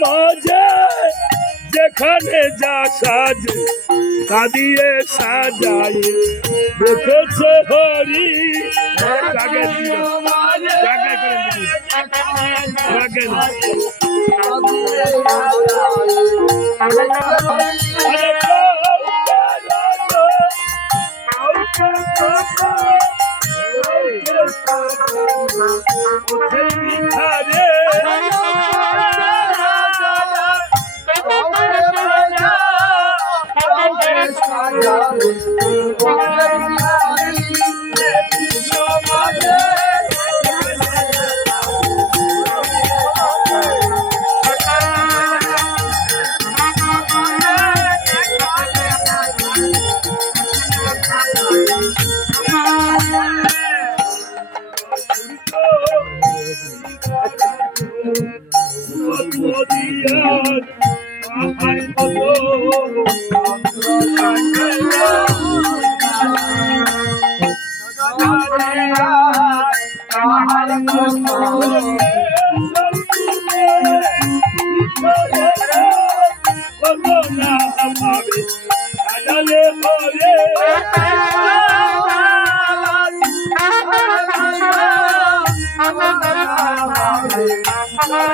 মাঝে যেখানে যা সাজ কাঁদিয়ে সাজায় দেখেছে হরি জাগে দিল জাগে করে দিল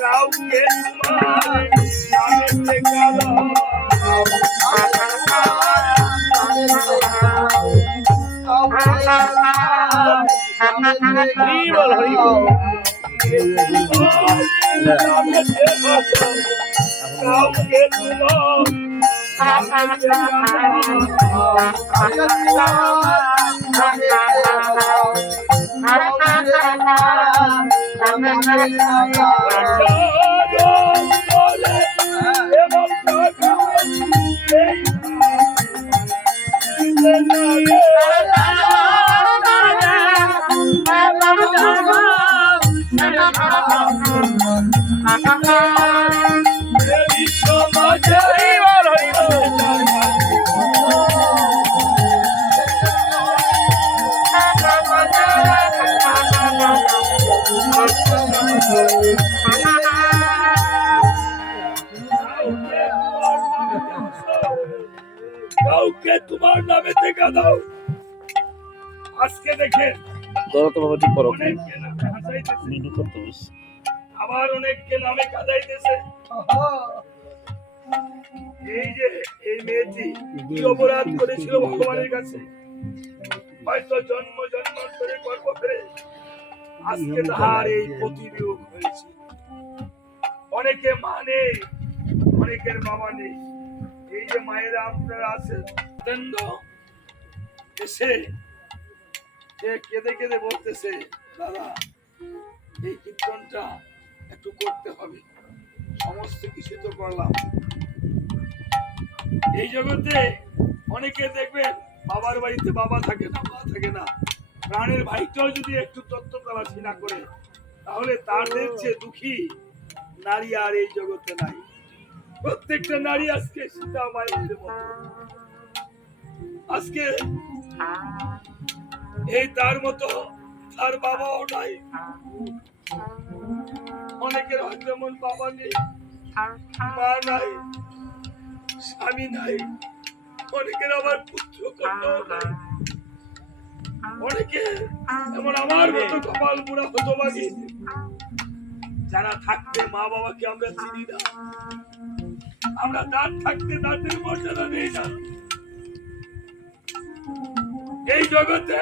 জাগে হরি বল হরি বল নামেতে কাউকে তোমার নামে দেখা দাও। আজকে দেখে ধরো তো বাবা ঠিক করো অনেককে নামে হাসাইতেছে আবার অনেককে নামে কাঁদাইতেছে। এই যে এই মেয়েটি কি অপরাধ করেছিল ভগবানের কাছে? হয়তো জন্ম জন্মান্তরে গর্ব করে আজকে তাহার এই প্রতিবিয়োগ হয়েছে। অনেকে মানে অনেকের বাবা নেই। এই যে মায়েরা আপনারা আছেন অত্যন্ত এসে কেঁদে কেঁদে বলতেছে দাদা এই কীর্তনটা একটু করতে হবে। সমস্ত কিছু তো করলাম। এই জগতে অনেকে দেখবেন বাবার বাড়িতে বাবা থাকে না মা থাকে না। প্রাণের ভাইটাও যদি একটু তত্ত্ব তালাশি না করে তাহলে তাদের চেয়ে দুঃখী নারী আর এই জগতে নাই। প্রত্যেকটা নারী আজকে সীতা মায়ের আজকে এই তার মতো তার বাবাও নাই। অনেকের হয়তো এমন বাবা নেই, মা নাই, স্বামী নাই, অনেকের আবার পুত্র কন্যাও নাই। অনেকে এমন আমার মতো কপাল পুরা হতবাগী। যারা থাকতে মা বাবাকে আমরা চিনি না, আমরা দাঁত থাকতে দাঁতের মর্যাদা নেই না। এই জগতে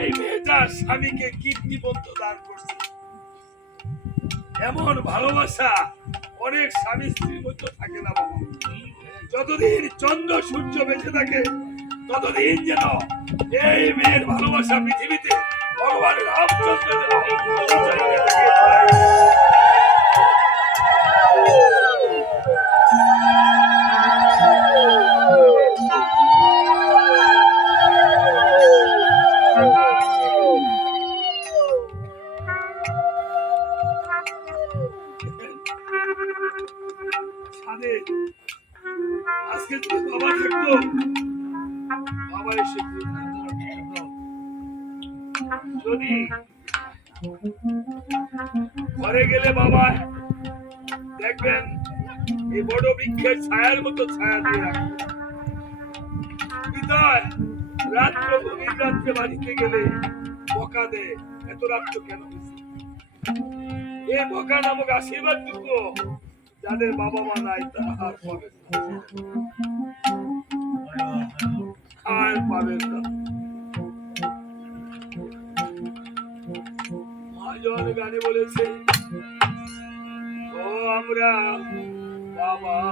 এই মেয়েটা স্বামীকে কিডনি পর্যন্ত দান করছে। এমন ভালোবাসা অনেক স্বামী স্ত্রীর মধ্যে থাকে না বাবা। যতদিন চন্দ্র সূর্য বেঁচে থাকে, ততদিন যেন এই মেয়ের ভালোবাসা পৃথিবীতে ভগবান রামচন্দ্র যেন বৃক্ষের ছায়ার মতো ছায়া দিয়ে রাখবে বিদায় রাত্র গভীর রাত্রে বাড়িতে গেলে বকা দে এত রাত্র কেন হয়েছে? এই বকা নামক আশীর্বাদ টুকু যাদের বাবা মা নাই, তারা আর পাবে পাবেন না। মহাজন গানে বলেছে, ও আমরা বাবা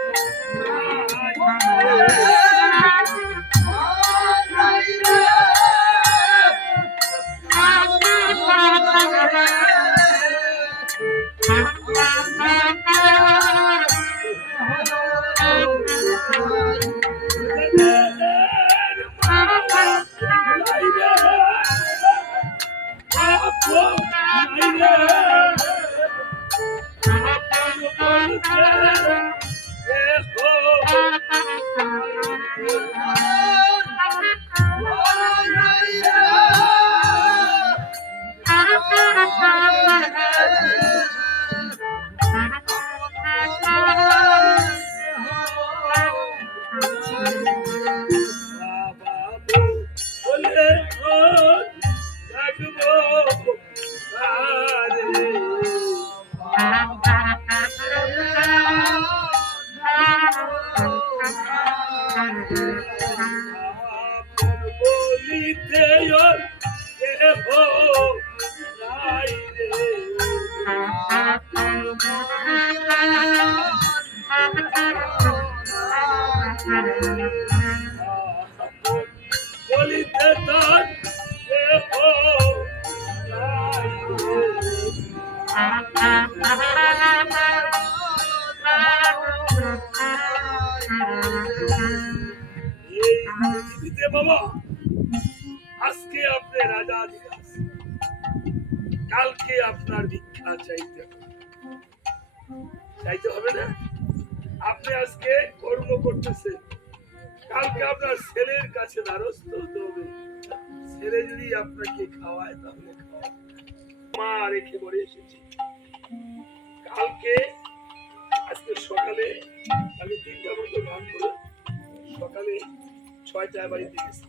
আজকে আপনি রাজা কালকে আপনার ভিক্ষা চাইতে হবে। চাইতে হবে না? আপনি আজকে কর্ম করতেছেন কালকে আপনার ছেলের কাছে দ্বারস্থ হতে হবে। ছেলে যদি আপনাকে খাওয়ায় তাহলে খাওয়ায়। মা রেখে পরে এসেছি। কালকে, আজকে সকালে আমি তিনটা মতো গান করে সকালে ছয়টায় বাড়িতে গেছি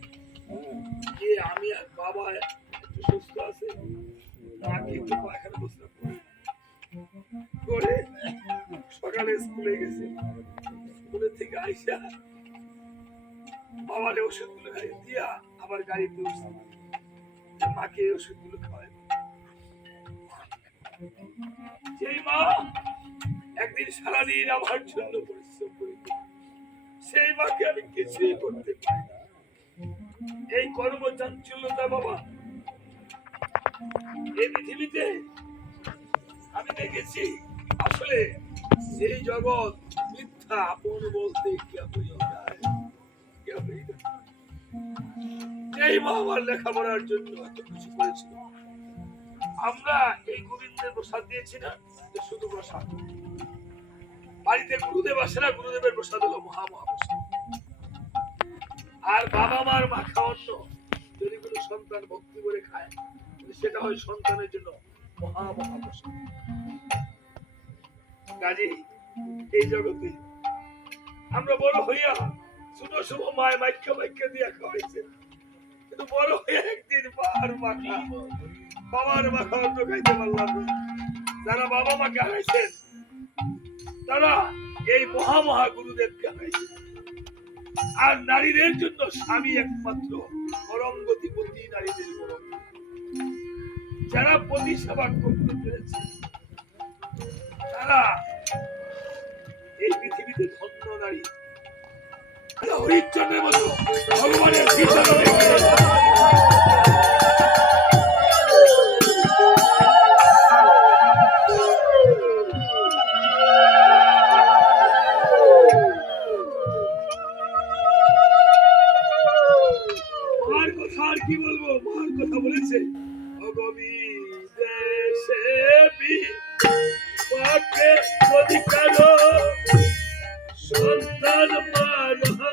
যে আমি আর বাবা সুস্থ আছে। মাকে একটু পায়খানা বসলাম করে সকালে স্কুলে গেছি। স্কুলে থেকে আইসা দিয়া আবার গাড়িতে উঠছি। মাকে খাওয়াই। যেই মা একদিন সারাদিন আমার জন্য পরিশ্রম সেই মাকে আমি কিছুই করতে পারি এই কর্ম চাঞ্চল্যতা বাবা। এই পৃথিবীতে আমি দেখেছি, আসলে এই জগৎ মিথ্যা, আপন বলতে যায়। এই মা আমার লেখাপড়ার জন্য এত কিছু করেছিল। আমরা এই গোবিন্দের প্রসাদ দিয়েছি না শুধু প্রসাদ। বাড়িতে গুরুদেব আসে না, গুরুদেবের প্রসাদ হলো মহা মহাপ্রসাদ আর বাবা মার মাখা অন্ন, যদি কোনো সন্তান ভক্তি করে খায় সেটা হয় সন্তানের জন্য মহা মহাপ্রসাদ কাজেই এই জগতে। আমরা বড় হইয়া শুভ শুভ মায় মাইক্য মাইক্য দিয়া খাওয়াইছে। কিন্তু বড় হয়ে একদিন বার মাখা, বাবার মাখা অন্য খাইতে পারলাম যারা বাবা মাকে হারাইছেন, তারা এই মহা মহা গুরুদেবকে হারাইছেন। আর নারীদের জন্য স্বামী একমাত্র পরম গতিপতি নারীদের পরম। যারা পতি সেবা করতে পেরেছে, তারা এই পৃথিবীতে ধন্য নারী। হরিচন্দ্রের মতো ভগবানের Sultan Marwah.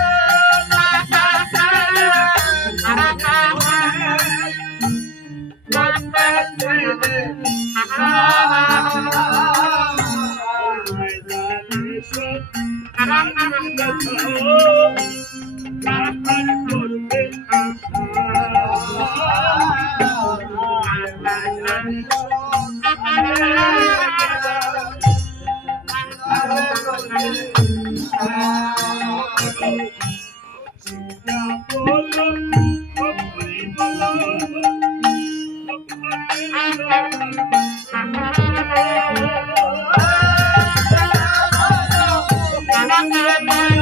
সন্তান মান গেলে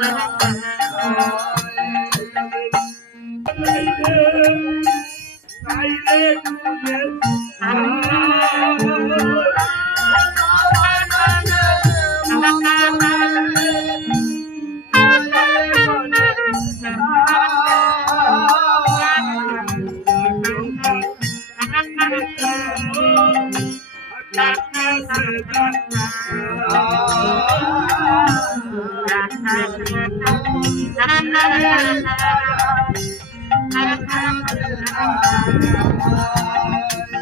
no, no. Thank you.